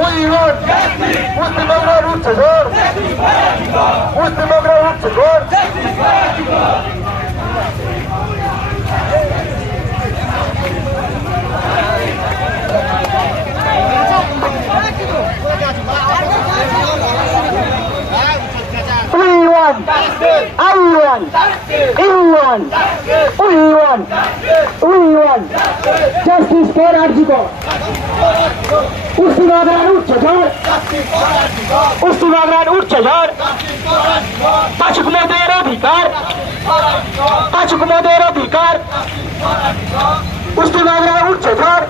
We want মুসলিমরা উঠছে ঝড়, মুসলিমরা উঠছে ঝড়। I want, England, we want justice for Arjiko. Ustinagran Uchchar, Ustinagran Uchchar, Pachukmoder Adhikar, Pachukmoder Adhikar, Ustinagran Uchchar.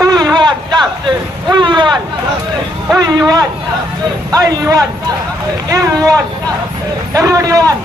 We want justice, we want, I want, everyone, everybody want.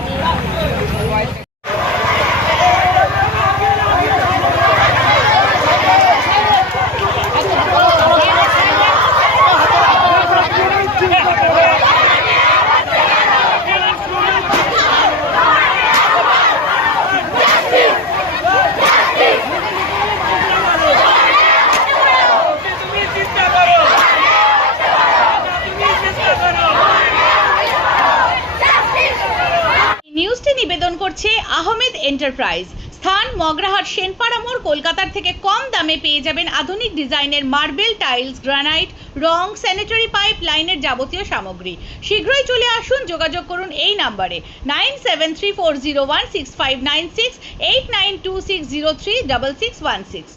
নিউজটি নিবেদন করছে আহমেদ এন্টারপ্রাইজ। স্থান মগরাহাট সেনপাড়া মোড়। কলকাতার থেকে কম দামে পেয়ে যাবেন আধুনিক ডিজাইনের মার্বেল, টাইলস, গ্রানাইট, রং, স্যানিটারি পাইপ লাইনের যাবতীয় সামগ্রী। শীঘ্রই চলে আসুন, যোগাযোগ করুন এই নাম্বারে 9734016596, 8926036616।